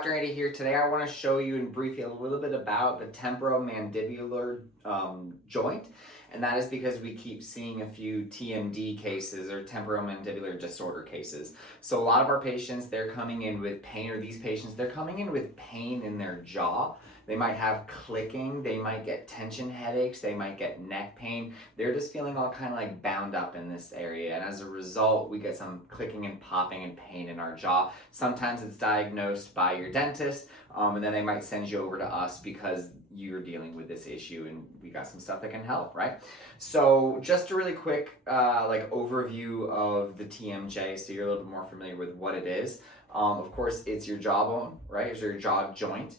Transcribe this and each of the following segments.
Dr. Andy here. Today I want to show you and brief you a little bit about the temporomandibular joint, and that is because we keep seeing a few TMD cases or temporomandibular disorder cases. So a lot of our patients, they're coming in with pain, or these patients, they're coming in with pain in their jaw. They might have clicking, they might get tension headaches, they might get neck pain. They're just feeling all kind of like bound up in this area, and as a result, we get some clicking and popping and pain in our jaw. Sometimes it's diagnosed by your dentist, and then they might send you over to us because you're dealing with this issue and we got some stuff that can help, right? So just a really quick overview of the TMJ so you're a little bit more familiar with what it is. Of course, it's your jawbone, right? It's your jaw joint.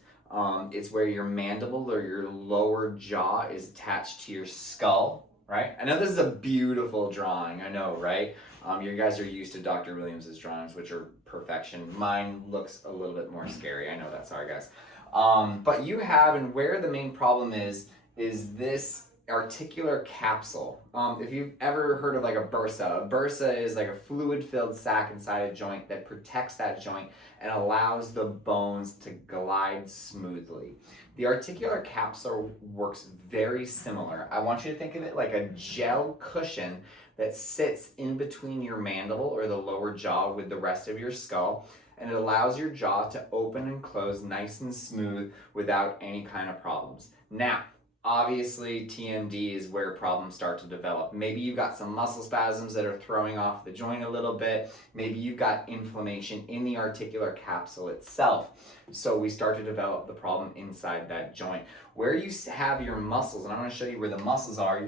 It's where your mandible or your lower jaw is attached to your skull, right? I know this is a beautiful drawing, I know, right? You guys are used to Dr. Williams's drawings, which are perfection. Mine looks a little bit more scary. I know that, sorry guys. But you have, and where the main problem is this articular capsule. If you've ever heard of like a bursa is like a fluid-filled sac inside a joint that protects that joint and allows the bones to glide smoothly. The articular capsule works very similar. I want you to think of it like a gel cushion that sits in between your mandible or the lower jaw with the rest of your skull, and it allows your jaw to open and close nice and smooth without any kind of problems. Now, obviously, TMD is where problems start to develop. Maybe you've got some muscle spasms that are throwing off the joint a little bit. Maybe you've got inflammation in the articular capsule itself. So we start to develop the problem inside that joint. Where you have your muscles, and I'm going to show you where the muscles are,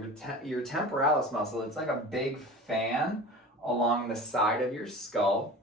your temporalis muscle, it's like a big fan along the side of your skull,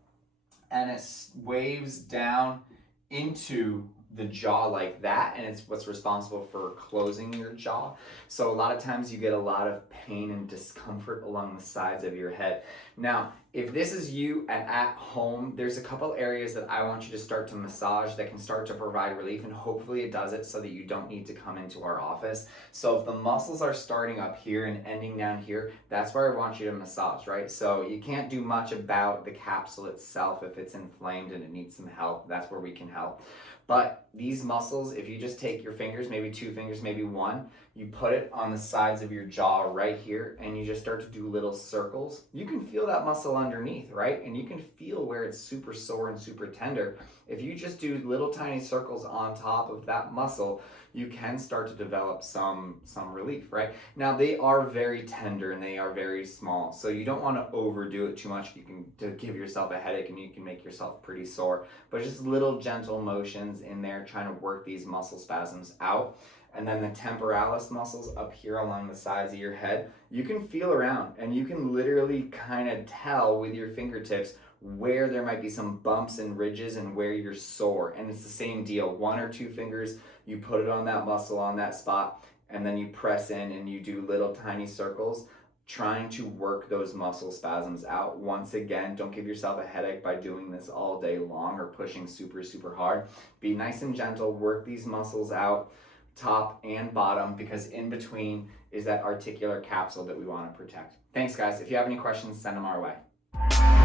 and it waves down into the jaw like that, and it's what's responsible for closing your jaw. So a lot of times you get a lot of pain and discomfort along the sides of your head. Now, if this is you and at home, there's a couple areas that I want you to start to massage that can start to provide relief, and hopefully it does it so that you don't need to come into our office. So if the muscles are starting up here and ending down here, that's where I want you to massage, right? So you can't do much about the capsule itself if it's inflamed and it needs some help. That's where we can help. But these muscles, if you just take your fingers, maybe 2 fingers, maybe 1, you put it on the sides of your jaw right here, and you just start to do little circles. You can feel that muscle underneath, right? And you can feel where it's super sore and super tender. If you just do little tiny circles on top of that muscle, you can start to develop some relief, right? Now, they are very tender and they are very small, so you don't want to overdo it too much. You can give yourself a headache and you can make yourself pretty sore, but just little gentle motions in there trying to work these muscle spasms out. And then the temporalis muscles up here along the sides of your head, you can feel around and you can literally kind of tell with your fingertips where there might be some bumps and ridges and where you're sore. And it's the same deal. 1 or 2 fingers, you put it on that muscle on that spot, and then you press in and you do little tiny circles trying to work those muscle spasms out. Once again, don't give yourself a headache by doing this all day long or pushing super, super hard. Be nice and gentle, work these muscles out, top and bottom, because in between is that articular capsule that we want to protect. Thanks guys. If you have any questions, send them our way.